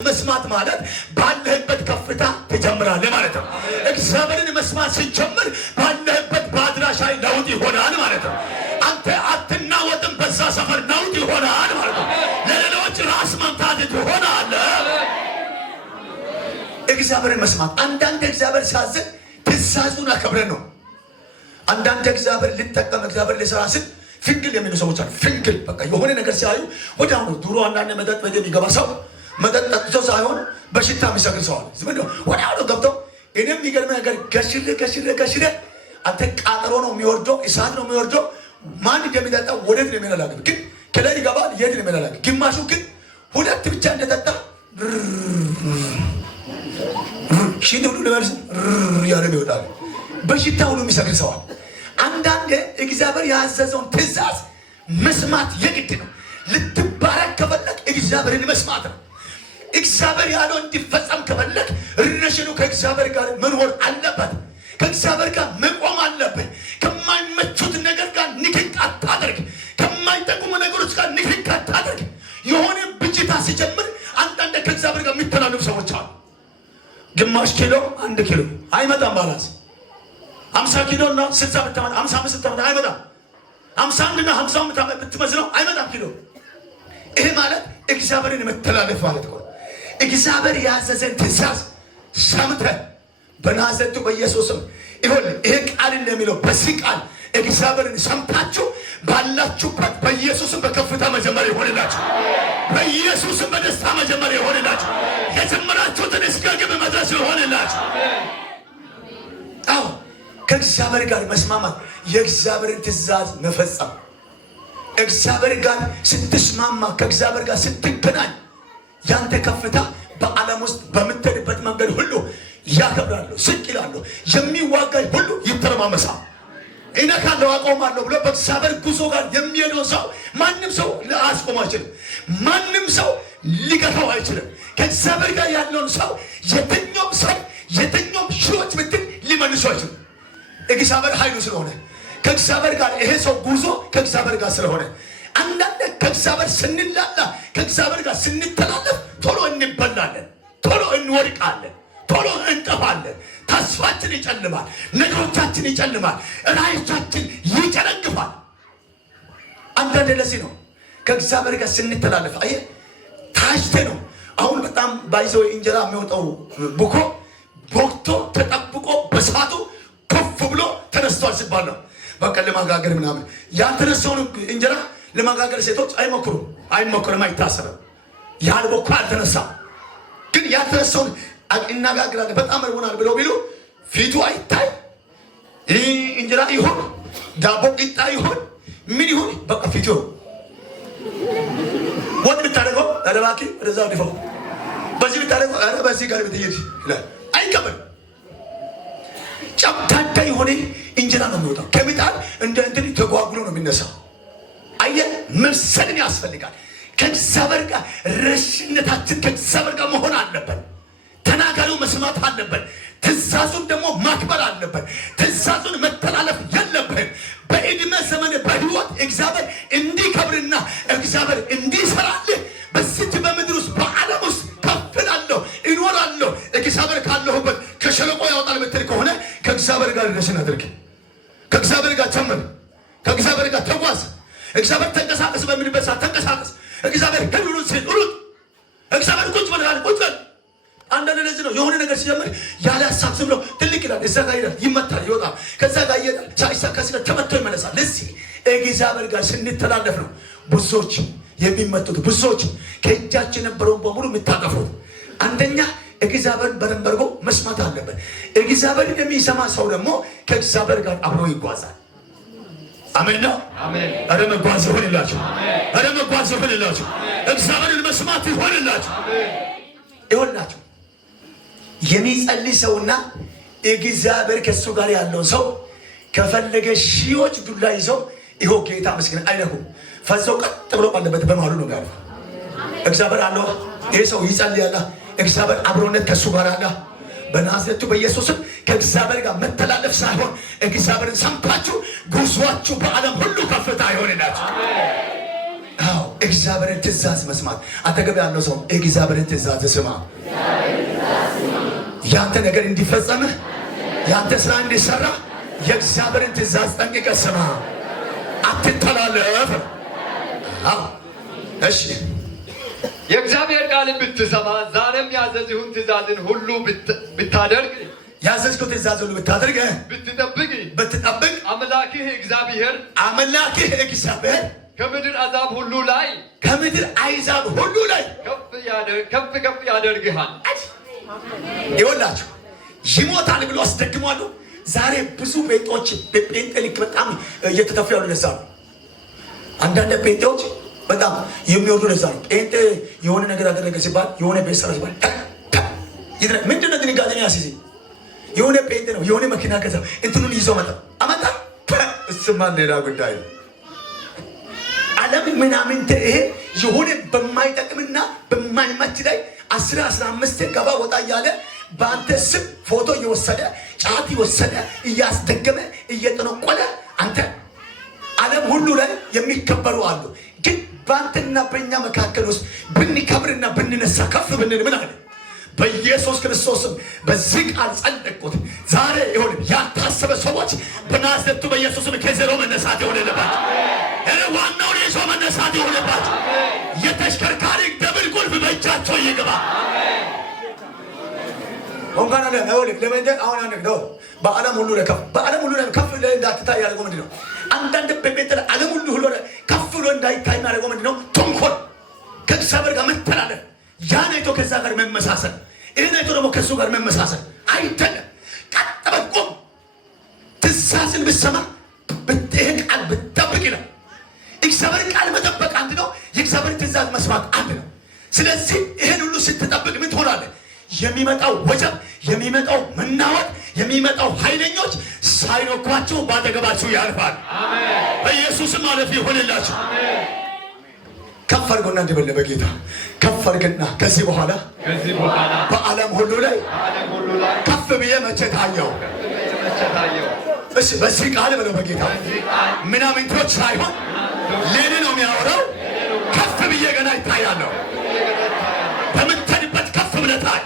መስማት ማለት ባለህበት ከፍታ ትጀምራለህ ማለት ነው። እግዚአብሔርን መስማት ሲጀምር ባለህበት በአድራሻ ለውጥ ይሆናል ማለት ነው። አንተ አትናወጥም፣ በዛ ሰፈር ለውጥ ይሆናል ማለት ነው። ለሌሎች ራስ መምታት ይሆናል። እግዚአብሔርን መስማት አንዳንድ እግዚአብሔር ሲያዝን ትእዛዙን አከብረን ነው። አንዳንድ እግዚአብሔር ሊጠቀም እግዚአብሔር ሊሰራ ሲል ፍንግል የሚሉ ሰዎች አሉ። ፍንግል በቃ የሆነ ነገር ሲያዩ ወዲያውኑ ድሮ አንዳንድ መጠጥ ቤት የሚገባ ሰው መጠጥ ጠጥቶ ሳይሆን በሽታ የሚሰክር ሰው አለ። ዝም ብሎ ወዲያውኑ ገብተው እኔም የሚገርም ነገር ገሽሬ አንተ ቃጠሎ ነው የሚወርደው፣ እሳት ነው የሚወርደው። ማን እንደሚጠጣ ወዴት ነው የሚላላግ ግን ከላይ ይገባል፣ የት ነው የሚላላግ። ግማሹ ግን ሁለት ብቻ እንደጠጣ ሽንት ሁሉ ለማለት ያለ ይወጣል። በሽታ ሁሉ የሚሰክር ሰው አለ። አንዳንዴ እግዚአብሔር ያዘዘውን ትእዛዝ መስማት የግድ ነው። ልትባረክ ከፈለክ እግዚአብሔርን መስማት ነው። እግዚአብሔር ያለው እንዲፈጸም ከፈለክ ሪሌሽኑ ከእግዚአብሔር ጋር መኖር አለበት። ከእግዚአብሔር ጋር መቆም አለበት። ከማይመቹት ነገር ጋር ንክክ አታድርግ። ከማይጠቅሙ ነገሮች ጋር ንክክ አታድርግ። የሆነ ብጅታ ሲጀምር አንዳንድ ከእግዚአብሔር ጋር የሚተላለፉ ሰዎች አሉ። ግማሽ ኪሎ 1 ኪሎ አይመጣም ባላንስ 50 ኪሎ እና 60 ብትመጣ 55 ብትመጣ አይመጣም። 51 እና 50 ብትመዝነው አይመጣም ኪሎ። ይሄ ማለት እግዚአብሔርን መተላለፍ ማለት ነው። እግዚአብሔር ያዘዘን ትእዛዝ ሰምተህ በናዝሬቱ በኢየሱስም ይሁን። ይሄ ቃል እንደሚለው በዚህ ቃል እግዚአብሔርን ሰምታችሁ ባላችሁበት በኢየሱስም በከፍታ መጀመሪያ ይሆንላችሁ። በኢየሱስም በደስታ መጀመሪያ ይሆንላችሁ። የጀመራችሁትን እስከ ግብ መድረስ ይሆንላችሁ። አዎ ከእግዚአብሔር ጋር መስማማት የእግዚአብሔርን ትእዛዝ መፈጸም። እግዚአብሔር ጋር ስትስማማ ከእግዚአብሔር ጋር ስትገናኝ ያንተ ከፍታ በዓለም ውስጥ በምትሄድበት መንገድ ሁሉ ያከብራሉ፣ ዝቅ ይላሉ። የሚዋጋኝ ሁሉ ይተረማመሳል። እነካለሁ አቆማለሁ ብሎ በእግዚአብሔር ጉዞ ጋር የሚሄደው ሰው ማንም ሰው ሊያስቆም አይችልም። ማንም ሰው ሊገታው አይችልም። ከእግዚአብሔር ጋር ያለውን ሰው የትኛውም ሰው የትኛውም ሺዎች ምትል ሊመልሱ አይችልም። እግዚአብሔር ኃይሉ ስለሆነ ከእግዚአብሔር ጋር ይሄ ሰው ጉዞ ከእግዚአብሔር ጋር ስለሆነ አንዳንድ ከእግዚአብሔር ስንላላ ከእግዚአብሔር ጋር ስንተላለፍ ቶሎ እንበላለን፣ ቶሎ እንወድቃለን፣ ቶሎ እንጠፋለን። ተስፋችን ይጨልማል፣ ነገሮቻችን ይጨልማል፣ ራእዮቻችን ይጨነግፋል። አንዳንድ ለዚህ ነው ከእግዚአብሔር ጋር ስንተላለፍ አየህ ታሽተ ነው። አሁን በጣም ባይዘው እንጀራ የሚወጣው ቡኮ ቦክቶ ተጠብቆ በሰዓቱ ከፍ ብሎ ተነስቷል ሲባል ነው። በቃ ለማጋገር ምናምን ያልተነሳውን እንጀራ ለማጋገር ሴቶች አይሞክሩም፣ አይታሰብም። ያልቦካ አልተነሳም። ግን ያልተነሳውን እናጋግራለን በጣም እርቦናል ብለው ቢሉ ፊቱ አይታይ። እንጀራ ይሁን ዳቦ ቂጣ ይሁን ምን ይሁን በቃ ፊቱ ወጥ ብታደርገው አረባኪ ወደዛው ዲፈው በዚህ ብታደርገው አረ በዚህ ጋር ብትይዝ ይላል። አይቀበልም። ጨምታዳ የሆነ እንጀራ ነው የሚወጣው ከምጣድ እንደ እንትን ተጓጉሎ ነው የሚነሳው። አየህ መብሰልን ያስፈልጋል። ከእግዚአብሔር ጋር ረሽነታችን ከእግዚአብሔር ጋር መሆን አለበት። ተናጋሪው መስማት አለበት። ትእዛዙን ደግሞ ማክበር አለበት። ትእዛዙን መተላለፍ የለብህም። በዕድሜ ዘመን በህይወት እግዚአብሔር እንዲከብርና እግዚአብሔር እንዲሰራልህ በዚች በምድር ውስጥ በዓለም ውስጥ ከፍላለሁ እኖራለሁ እግዚአብሔር ካለሁበት ከሸለቆ ያወጣል ምትል ከሆነ ከእግዚአብሔር ጋር ረሽን አድርግ። ከእግዚአብሔር ጋር ጀምር። ከእግዚአብሔር ጋር ተጓዝ። እግዚአብሔር ተንቀሳቀስ በሚልበት ሰዓት ተንቀሳቀስ። እግዚአብሔር ከዱሩ ሲል ሩጥ። እግዚአብሔር ቁጭ በል ቁጭ በል። አንዳንድ ለዚህ ነው የሆነ ነገር ሲጀምር ያለ ሀሳብ ዝም ብሎ ትልቅ ይላል፣ እዛ ጋር ይላል፣ ይመታል፣ ይወጣል፣ ከዛ ጋር ይሄዳል፣ ሳይሳካ ሲል ተመቶ ይመለሳል። ለዚህ እግዚአብሔር ጋር ስንተላለፍ ነው ብዙዎች የሚመጡት፣ ብዙዎች ከእጃችን የነበረውን በሙሉ የምታጠፉት። አንደኛ እግዚአብሔር በደንብ አድርጎ መስማት አለበት። እግዚአብሔር የሚሰማ ሰው ደግሞ ከእግዚአብሔር ጋር አብሮ ይጓዛል። አሜን ነው። አረ መጓዝ ይሆንላችሁ፣ አረ መጓዝ ይሆንላችሁ፣ እግዚአብሔርን መስማት ይሆንላችሁ። ይሆንላችሁ የሚጸልይ ሰውና እግዚአብሔር ከሱ ጋር ያለው ሰው ከፈለገ ሺዎች ዱላ ይዘው ይኸው ጌታ መስገን አይነኩም። ፈዘው ቀጥ ብሎ ባለበት በማሉ ነው ያለው። እግዚአብሔር አለው። ይሄ ሰው ይጸልያል። እግዚአብሔር አብሮነት ከሱ ጋር አለ። በናዝሬቱ በኢየሱስም ከእግዚአብሔር ጋር መተላለፍ ሳይሆን እግዚአብሔርን ሰምታችሁ ጉዟችሁ በዓለም ሁሉ ከፍታ ይሆንላችሁ። አዎ እግዚአብሔርን ትእዛዝ መስማት። አጠገብ ያለው ሰው እግዚአብሔርን ትእዛዝ ስማ። ያንተ ነገር እንዲፈጸም፣ ያንተ ስራ እንዲሰራ የእግዚአብሔርን ትእዛዝ ጠንቅቀህ ስማ። አትተላለፍ። እሺ የእግዚአብሔር ቃል ብትሰማ ዛሬም ያዘዝሁን ትእዛዝን ሁሉ ብታደርግ ያዘዝኩ ትእዛዝ ሁሉ ብታደርግ ብትጠብቅ አምላክህ እግዚአብሔር ከምድር አሕዛብ ሁሉ ላይ ከፍ ያደርግሃል። ይኸውላችሁ ይሞታል ብሎ አስደግሟሉ። ዛሬ ብዙ ጴንጤዎች በጴንጤ ልክ በጣም እየተተፉ ያሉ ለዛ ነው። አንዳንድ ጴንጤዎች በጣም የሚወዱ ለዛ ነው። ጴንጤ የሆነ ነገር አደረገ ሲባል የሆነ ቤት ሰራ ሲባል ምንድን ነው ድንጋጤ ያሲዝ የሆነ ጴንጤ ነው የሆነ መኪና ከዛ እንትኑን ይዞ አመጣ እሱማ ሌላ ጉዳይ ነው። ዓለም ምናምን ይሄ የሆነ በማይጠቅምና በማይመች ላይ 10-15 ገባ ወጣ እያለ በአንተ ስም ፎቶ እየወሰደ ጫት እየወሰደ እያስደገመ እየጠነቆለ አንተ ዓለም ሁሉ ላይ የሚከበሩ አሉ። ግን በአንተና በእኛ መካከል ውስጥ ብንከብርና ብንነሳ ከፍ ብንል ምን አለ? በኢየሱስ ክርስቶስም በዚህ ቃል ጸለቅኩት። ዛሬ ይሁን ያልታሰበ ሰዎች በናዝሬቱ በኢየሱስም ከዜሮ መነሳት ይሆንልባቸው። ዋናው የይዞ መነሳት ይሆንልባቸው። የተሽከርካሪ ደብል ቁልፍ በእጃቸው ይግባ። እንኳን አለ ለመንደ አሁን አንደው በዓለም ሁሉ ላይ ከፍ እንዳትታይ ያደረገው ምንድን ነው? አንዳንድ በቤት ዓለም ሁሉ ከፍ ብሎ እንዳይታይ ያደረገው ምንድን ነው? ተንኮል፣ ከእግዚአብሔር ጋር መተላለፍ፣ ያን አይቶ ከዛ ጋር መመሳሰል፣ ይህን አይቶ ደግሞ ከእሱ ጋር መመሳሰል አይደለም። ቀጥ በል ቁም። ትእዛዝን ብትሰማ ይህን ቃል ብትጠብቅ ይላል። እግዚአብሔር ቃል መጠበቅ አንድ ነው፣ የእግዚአብሔር ትእዛዝ መስማት አንድ ነው። ስለዚህ ይህን ሁሉ ስትጠብቅ ምን ትሆናለህ? የሚመጣው ወጀብ፣ የሚመጣው መናወጥ፣ የሚመጣው ኃይለኞች ሳይነኳቸው ባጠገባችሁ ያልፋል። በኢየሱስም ማለፍ ይሆንላችሁ። ከፍ አድርጎና እንዲበለ በጌታ ከፍ አድርግና ከዚህ በኋላ በዓለም ሁሉ ላይ ከፍ ብዬ መቼ ታየው? እሺ በዚህ ቃል ብለው በጌታ ምናምንቶች ሳይሆን ሌኔ ነው የሚያወራው። ከፍ ብዬ ገና ይታያለሁ። በምትሄድበት ከፍ ብለህ ታይ።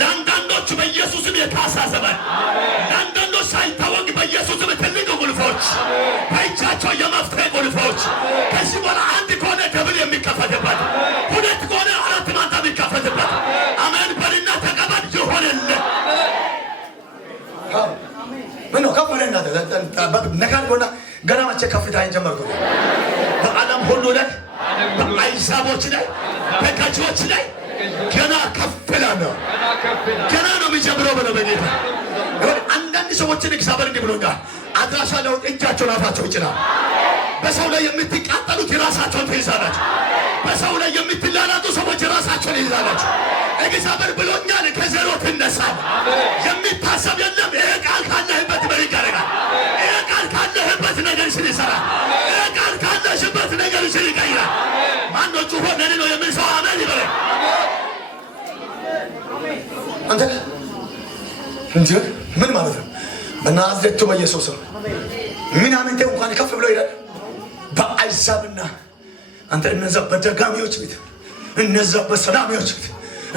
ለአንዳንዶች በኢየሱስም የካሳ ዘመን፣ ለአንዳንዶች ሳይታወቅ በኢየሱስም ትልቅ ቁልፎች በእጃቸው የመፍትሄ ቁልፎች ከዚህ በኋላ አንድ ከሆነ ደብል የሚከፈትበት፣ ሁለት ከሆነ አራት ማታ የሚከፈትበት። አሜን በልና ተቀበል። ይሆንልህ። ምን ነው ከፍ ብለህ ነካል ጎና ገና መቼ ከፍታ ጀመርኩ? በዓለም ሁሉ ላይ በአሕዛቦች ላይ በገዢዎች ላይ ገና ከፍ እላለሁ። ገና ነው የሚጀምረው ብለው በጌታ አንዳንድ ሰዎችን እግዚአብሔር እንዲህ ብሎኛል። አድራሻ ለውጥ እጃቸውን አፋቸው ይችላል። በሰው ላይ የምትቃጠሉት የራሳቸውን ትይዛላችሁ። በሰው ላይ የምትላላጡ ሰዎች የራሳቸውን ይይዛላችሁ። እግዚአብሔር ብሎኛል። ከዜሮ ትነሳለህ። የሚታሰብ የለም። ይሄ ቃል ካለህበት በሪቅ ያደርጋል። ይሄ ቃል ካለህበት ነገር ይሰራል። ይሄ ቃል ካለሽበት ነገር ይቀይራል። ማነው ጩሆ ለኔ ነው የሚል ሰው አሜን ይበል። አንተ እንጂ ምን ማለት ነው? በናዝሬቱ በኢየሱስ ነው። ምናምንቴ እንኳን ከፍ ብሎ ይላል። በአሕዛብና አንተ እነዛ በደጋሚዎች ፊት፣ እነዛ በሰላሚዎች ፊት፣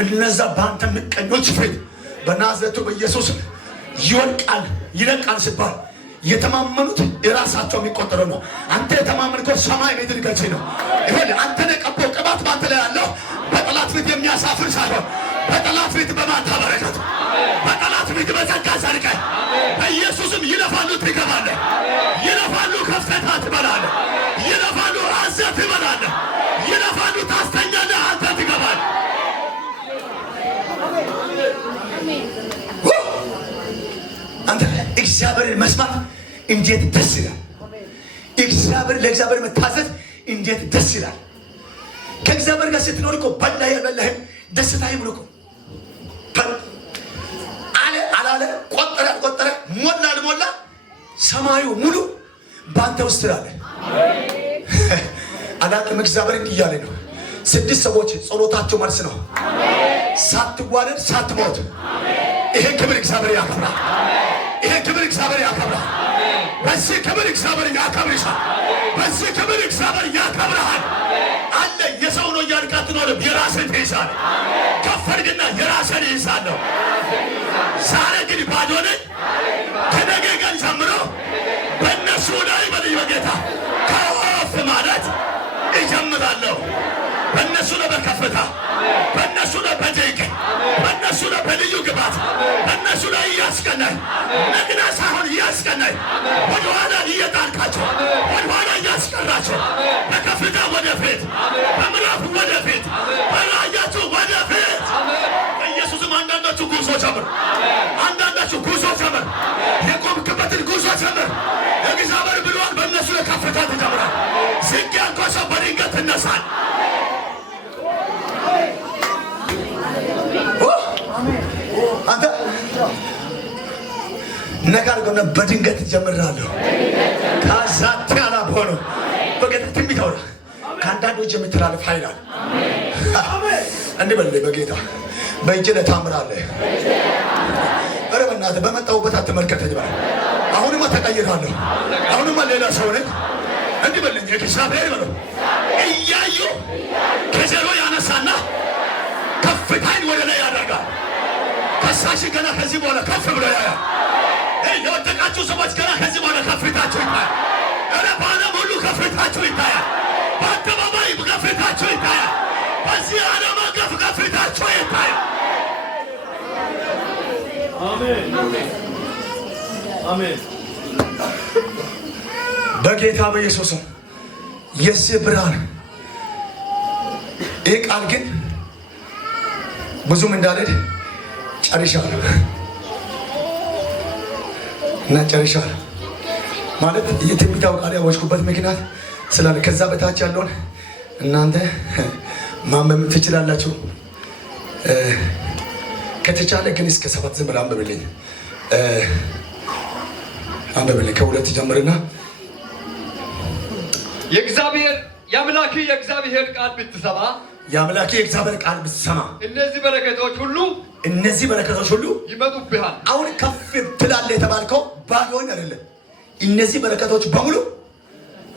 እነዛ በአንተ ምቀኞች ፊት በናዝሬቱ በኢየሱስ ይወድቃል ይለቃል ሲባል የተማመኑት የራሳቸው የሚቆጠረው ነው። አንተ የተማመንከው ሰማይ ምድር ገዢ ነው። ይሁን አንተ የቀባው ቅባት ባንተ ላይ ያለው በጠላት ፊት የሚያሳፍር ሳይሆን በጠላት ፊት በማታ በረከት፣ በጠላት ፊት በጸጋ ጸድቀህ በኢየሱስም ይለፋሉ፣ ትገባለህ። ይለፋሉ፣ ከፍታ ትበላለህ። ይለፋሉ፣ ሐሰት ትበላለህ። ይለፋሉ፣ ታስተኛለህ፣ አንተ ትገባለህ። አንተ እግዚአብሔርን መስማት እንዴት ደስ ይላል! ለእግዚአብሔር መታዘዝ እንዴት ደስ ይላል! ከእግዚአብሔር ጋር ስትኖር እኮ በላህ ያልበላህም ደስታ ይሙሉ እኮ አላለ ቆጠረ አልቆጠረ ሞላ አልሞላ ሰማዩ ሙሉ በአንተ ውስጥ ስላለ አላቅም። እግዚአብሔር እንዲህ እያለ ነው። 6 ሰዎች ጸሎታቸው መልስ ነው። ሳትዋለድ ሳትሞት ይሄ ክብር እግዚአብሔር ያከብራል። ይሄ ክብር እግዚአብሔር ያከብራል። በዚህ ክብር እግዚአብሔር ያከብርሻል። በዚህ ክብር እግዚአብሔር ያከብርሃል። አለ የሰው ነው እያልክ አትኖርም። የራስህን ትይዛለህ። ከፍ አድርግና የራስህን ይይዛለሁ። ዛሬ ግን ባዶ ነኝ። ከነገ ቀን ጀምሮ በእነሱ ላይ በልዩ በጌታ ከፍ ማለት እጀምራለሁ። በእነሱ ላይ በከፍታ፣ በእነሱ ላይ በድንቅ፣ በእነሱ ላይ በልዩ ግባት፣ በእነሱ ላይ እያስቀናኝ ነግና ሳይሆን እያስቀናኝ ወደኋላ እየጣልካቸው ወደኋላ እያስቀራቸው በከፍታ ወደፊት፣ በምዕራፍ ወደፊት፣ በራያችሁ ወደፊት። በኢየሱስም አንዳንዶቹ ጉዞ ጀምር፣ አንዳንዶቹ ጉዞ ጀምር፣ የቆምክበትን ጉዞ ጀምር። እግዚአብሔር ብሏል። በእነሱ ላይ ከፍታ ትጀምራል። ዝቅ ያልከው ሰው በድንገት ትነሳል። አንተ ነገር ግን በድንገት ጀምራለሁ። ካዛት ያላ ሆኖ በጌታ ትንቢት አውራ ከአንዳንዶች የምትላልፍ ኃይል አለ። እንዲህ በል በጌታ በእጅ ላይ ታምራለህ። ኧረ በእናትህ በመጣሁበት አትመልከተኝ በል። አሁንማ ተቀይራለሁ። አሁንማ ሌላ ሰው ነኝ። እንዲህ በለኝ እግዚአብሔር በለው እያዩ ከዜሮ ያነሳና ከፍታን ወደ ላይ ያደርጋል። ከሳሽ ገና ከዚህ በኋላ ከፍ ብሎ ያያል። የወደቃችሁ ሰዎች ገና ከዚህ በኋላ ከፍታችሁ ይታያል። ኧረ በዓለም ሁሉ ከፍታችሁ ይታያል። በአደባባይ ከፍታችሁ ይታያል። በዚህ ዓለም አቀፍ ከፍታችሁ ይታያል። አሜን አሜን። በጌታ በኢየሱስ የዚህ ብርሃን ይህ ቃል ግን ብዙም እንዳልሄድ ጨርሻለሁ እና ጨርሻለሁ ማለት የትንቢታው ቃል ያወጅኩበት ምክንያት ስላለ ከዛ በታች ያለውን እናንተ ማንበብ ትችላላችሁ። ከተቻለ ግን እስከ 7 ዝም ብለህ አንብብልኝ። ከሁለት ጀምርና የአምላክ የእግዚአብሔር ቃል ብትሰማ የአምላክ የእግዚአብሔር ቃል ብትሰማ እነዚህ በረከቶች ሁሉ ይመጡብሃል። አሁን ከፍ ትላለህ የተባልከው ባዶን አይደለም። እነዚህ በረከቶች በሙሉ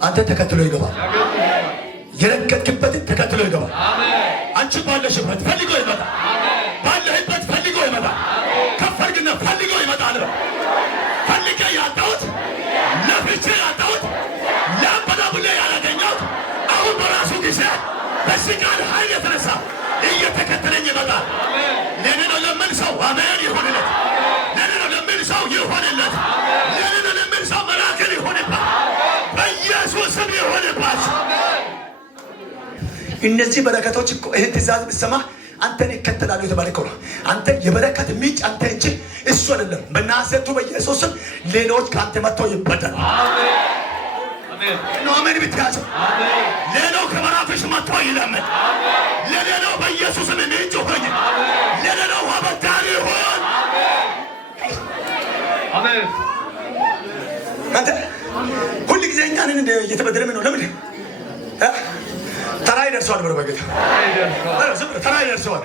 አንተ ተከትሎ ይገባል። የረገጥክበትን ተከትሎ ይገባል። አንቺ ባለሽበት ፈልጎ ይመጣል። ባለህበት ፈልጎ ይመጣል። ከፍ አድርግና ፈልጎ ይመጣል። ፈልጌ ያጣሁት ለፍቼ ያጣሁት ለአበዳቡላ ያላገኘሁት አሁን በራሱ ጊዜ በዚህ ቃል ኃይል የተነሳ እየተከተለኝ ይመጣል። ለኔ ነው ለምን ሰው አሜን ይሆንለት። ለኔ ነው ለምን ሰው ይሆንለት። ለኔ ነው ለምን ሰው መላክን ይሆንበት። በኢየሱስ ስም ይሆንበት። እነዚህ በረከቶች እኮ ይህን ትእዛዝ ብትሰማ አንተን ይከተላሉ የተባልከው ነው። አንተ የበረከት ምንጭ አንተ እንጂ እሱ አይደለም። በናዝሬቱ በኢየሱስ ስም ሌሎች ከአንተ መጥተው ይበደሉ። አሜን ብትያቸው ሌላው ከበራፍሽ መጥቶ ይለምን። ለሌላው በኢየሱስ ስም ምንጭ ሆኝ፣ ለሌላው አበዳሪ ሆን። አሜን። አንተ ሁሉ ጊዜ እኛንን እየተበደረም ነው። ለምን ተራይ ደርሷል። ብሎ በጌታ ተራይ ደርሷል።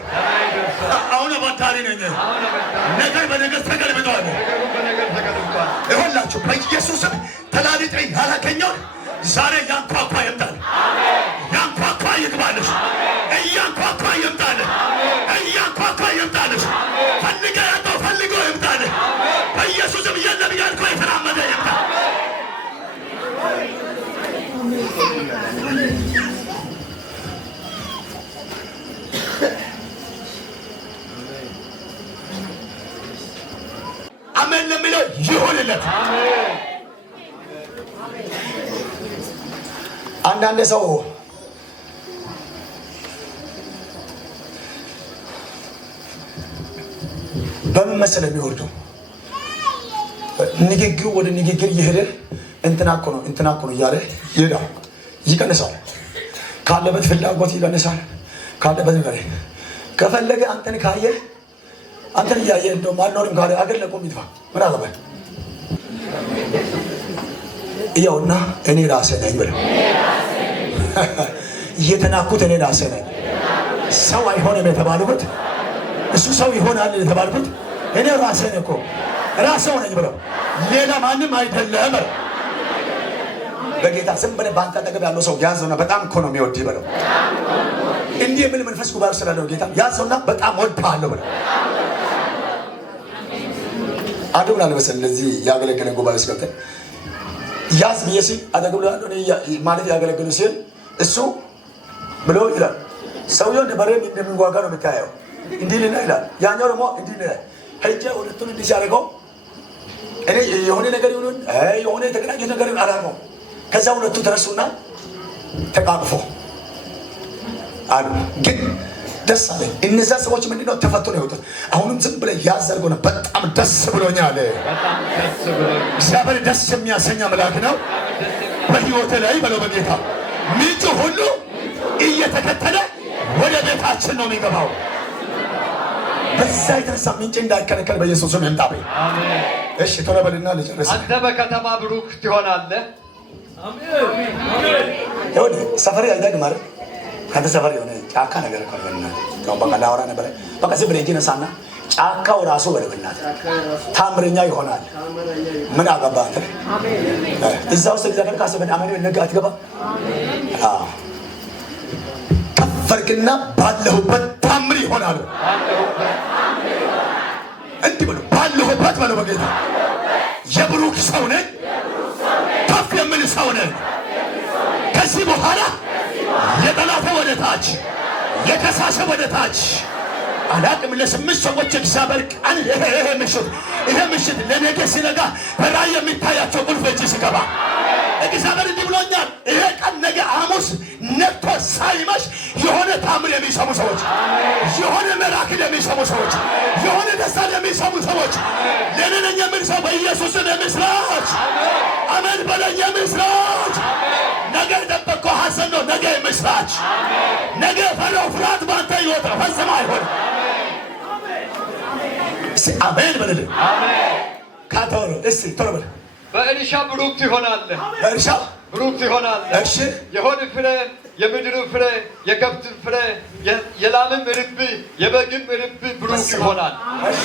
አሁን አበዳሪ ነኝ። ነገር በነገር ተገልብጧል። ይሁንላችሁ በኢየሱስ ስም ተላልጠኝ ያላገኘውን ዛሬ ያንኳኳ ይምጣል። ያንኳኳ ይግባልሽ። እያንኳኳ ይምጣልሽ። እያንኳኳ ይምጣልሽ። ፈልገ ያጣው ፈልጎ ይምጣልሽ። በኢየሱስም የለም ያልከው የተራመደ ይምጣ። አሜን ለሚለው ይሁንለት። አንዳንድ ሰው በምን መሰለ የሚወርደው ንግግሩ ወደ ንግግር እየሄደ እንትና እኮ ነው እያለ ይሄዳል። ይቀንሳል። ካለበት ፍላጎት ይቀንሳል። ካለበት ነገር ከፈለገ አንተን ካየ አንተን እያየ እንደው ማልኖርም ካለ አገር ለቆም ይጥፋ። ምን አለበት ይኸውና እኔ ራሴ ነኝ ብለው እየተናኩት እኔ ራሴ ነኝ። ሰው አይሆንም የተባሉት እሱ ሰው ይሆናል የተባልኩት እኔ ራሴ ነኝ እኮ ራሴው ነኝ ብለው ሌላ ማንም አይደለም። በጌታ ዝም ብለህ በአንተ አጠገብ ያለው ሰው ያዘውና በጣም እኮ ነው የሚወድህ በለው። እንዲህ የሚል መንፈስ ጉባኤ ስላለው ጌታ ያዘውና በጣም ወድሃለሁ በለው። አንዱ ምን አለ መሰለህ እንደዚህ ያገለገለ ጉባኤ ሲገብተን ያዝ ብዬ ሲል አጠገብ ያለው ማለት ያገለገሉ ሲል እሱ ብሎ ይላል። ሰውየው እንደ በሬ እንደሚዋጋ ነው የምታየው። እንዲህ ይላል። ያኛው ደግሞ እንዲህ ይላል። ሄጄ ሁለቱን እንዲህ ሲያደርገው እኔ የሆነ ነገር ይሁን የሆነ የተገናኘ ነገር አላልኩም። ከዛ ሁለቱ ተነሱና ተቃቅፎ አሉ። ግን ደስ አለኝ። እነዛ ሰዎች ምንድነው ተፈቶ ነው የወጡት። አሁንም ዝም ብለህ ያዝ አድርጎ ነው በጣም ደስ ብሎኛል። እግዚአብሔር ደስ የሚያሰኝ አምላክ ነው በሕይወቴ ላይ በለው። በጌታ ምንጭ ሁሉ እየተከተለ ወደ ቤታችን ነው የሚገባው። በዛ የተነሳ ምንጭ እንዳይከለከል በኢየሱስ ስም እንጣቤ። እሺ ቶሎ በልና ልጨርስ። አንተ በከተማ ብሩክ ትሆናለህ። ይሁን ሰፈር አይደግም አይደል? ካንተ ሰፈር የሆነ ጫካ ነገር እኮ ነው። ያው በቃ ላወራ ነበር። በቃ ዝም ብለህ ነሳና ጫካው ራሱ በለብናት ታምረኛ ይሆናል። ምን አገባህ አንተ? እዛ ውስጥ እግዚአብሔር ካሰበን አመኔ ነገ አትገባ። አዎ ከፈርክና ባለሁበት ታምር ይሆናል። እንዲህ ብሎ ባለሁበት በለው በጌታ የብሩክ ሰው ነኝ፣ ከፍ የምል ሰው ነኝ። ከዚህ በኋላ የጠላተ ወደ ታች የከሳሸ ወደ ታች አላቅም። ለስምንት ሰዎች እግዚአብሔር ቃል ይሄ ምሽት ለነገ ሲነጋ በራእይ የሚታያቸው ቁልፍ እጅ ሲገባ እግዚአብሔር እንዲህ ብሎኛል። ይሄ ቀን ነገ ሐሙስ ነግቶ ሳይመሽ የሆነ ታምር የሚሰሙ ሰዎች፣ የሆነ መራክል የሚሰሙ ሰዎች፣ የሆነ ደስታ የሚሰሙ ሰዎች ለኔ ነኝ የሚል ሰው በኢየሱስ የምስራች አሜን በለኝ። የምስራች ነገ የጠበቅከው ሐዘን ነው። ነገ የምስራች ነገ ፈረው ፍርሃት ባንተ ይወጣ ፈጽሞ አይሆን። አሜን በለኝ። ካቶሮ እስቲ ቶሎ በል። በእርሻ ብሩክ ትሆናለህ። በእርሻ ብሩክ ትሆናለህ። እሺ የሆድ ፍሬ፣ የምድር ፍሬ፣ የከብት ፍሬ፣ የላምም ርቢ፣ የበግም ርቢ ብሩክ ይሆናል። እሺ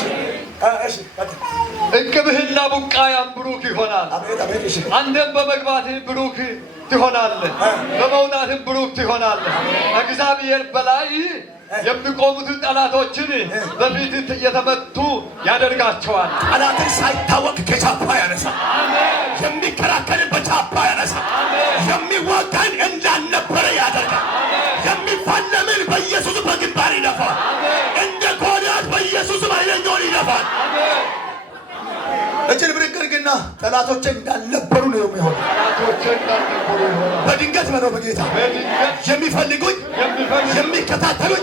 እሺ እንቅብህና ቡቃያም ብሩክ ይሆናል። አንተም በመግባትህ ብሩክ ትሆናለህ፣ በመውጣትህ ብሩክ ትሆናለህ። እግዚአብሔር በላይ የሚቆሙትን ጠላቶችን በፊት እየተመቱ ያደርጋቸዋል። ጠላትን ሳይታወቅ ከቻፓ ያነሳ፣ የሚከራከርን በቻፓ ያነሳ፣ የሚዋጋን እንዳልነበረ ያደርጋል። የሚፋለምን በኢየሱስ በግንባር ይደፋል። እንደ ጎልያድ በኢየሱስ ኃይለኛውን ይደፋል። እጅን ብርቅርግና ጠላቶቼ እንዳልነበሩ ነው የሚሆነው። በድንገት ነው በጌታ የሚፈልጉኝ የሚከታተሉኝ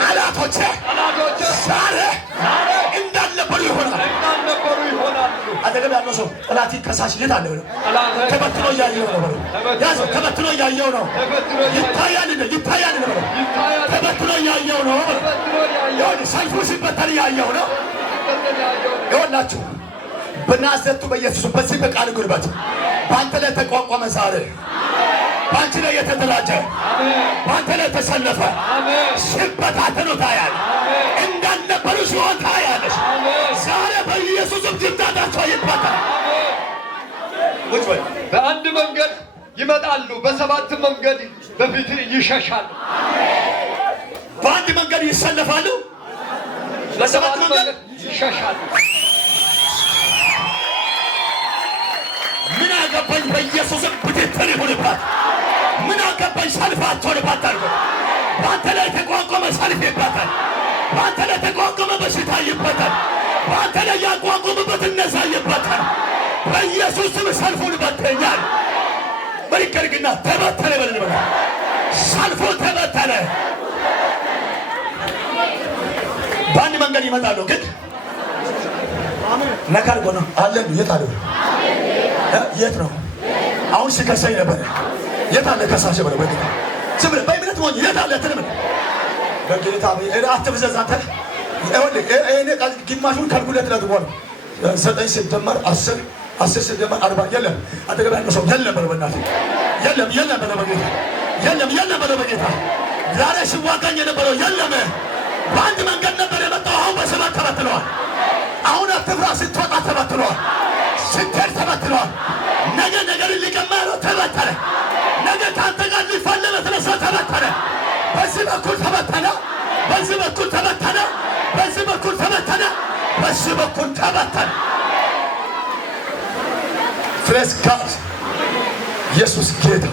ጠላቶቼ ዛሬ እንዳልነበሩ ይሆናል። አጠገብ ያለው ሰው ጠላት ከሳሽ የት አለ ብለው ተበትኖ እያየው ነው ብለው ያዘው። ተበትኖ እያየው ነው ይታያል ነው ብለው ተበትኖ እያየው ነው ብለው ሰልፉ ሲበተን እያየው ነው። ይኸውላችሁ በናዝሬቱ በኢየሱስ በዚህ በቃል ጉልበት በአንተ ላይ ተቋቋመ ዛሬ በአንቺ ላይ የተደራጀ በአንተ ላይ ተሰለፈ ሲበታተኑ ታያል። እንዳልነበሩ ሲሆን ታያለሽ። ዛሬ በኢየሱስም ድምጣታቸው ይበታል። በአንድ መንገድ ይመጣሉ፣ በሰባት መንገድ በፊት ይሸሻሉ። በአንድ መንገድ ይሰለፋሉ፣ በሰባት መንገድ ይሸሻሉ። ምን አገባኝ በኢየሱስም ብትተን ይሁንባት። ምን አገባኝ ሰልፋቸውን ባታርጉ። በአንተ ላይ ተቋቋመ ሰልፍ ይበታል። በአንተ ላይ ተቋቋመ በሽታ ይበታል። በአንተ ላይ ያቋቋመበት እነዛ ይበታል። በኢየሱስ ስም ሰልፉን በተኛል። በይከርግና ተበተነ በልን በል። ሰልፉ ተበተነ። በአንድ መንገድ ይመጣሉ ግን ነካር ጎኖ አለን። የት አለ? የት ነው? አሁን ሲከሰኝ ነበር። የት አለ ከሳሽ በለው በጌታ ዝም ብለህ በእምነት ሆኜ የት አለ ትልም በጌታ አትብዘዝ አንተ። እኔ ግማሹን ካልኩሌት ላድርጎ ነው 9 ሲደመር 10 10 ሲደመር 40 የለም። አጠገብ ያለው ሰው የለም በለው በእናትህ የለም በለው በጌታ የለም በለው በጌታ ዛሬ ሲዋጋኝ የነበረው የለም። በአንድ መንገድ ነበር የመጣው። አሁን በሰባት ተበትለዋል። አሁን አትፍራ። ስትወጣ ተበትለዋል። ስትሄድ ተበትለዋል። ነገ ነገር ሊቀማ ነው ተበተነ። ነገ ካንተ ጋር ሊፋለም የተነሳ ተበተነ። በዚህ በኩል ተበተነ፣ በዚህ በኩል ተበተነ፣ በዚህ በኩል ተበተነ፣ በዚህ በኩል ተበተነ። ፍሬስ ጋድ ኢየሱስ ጌታ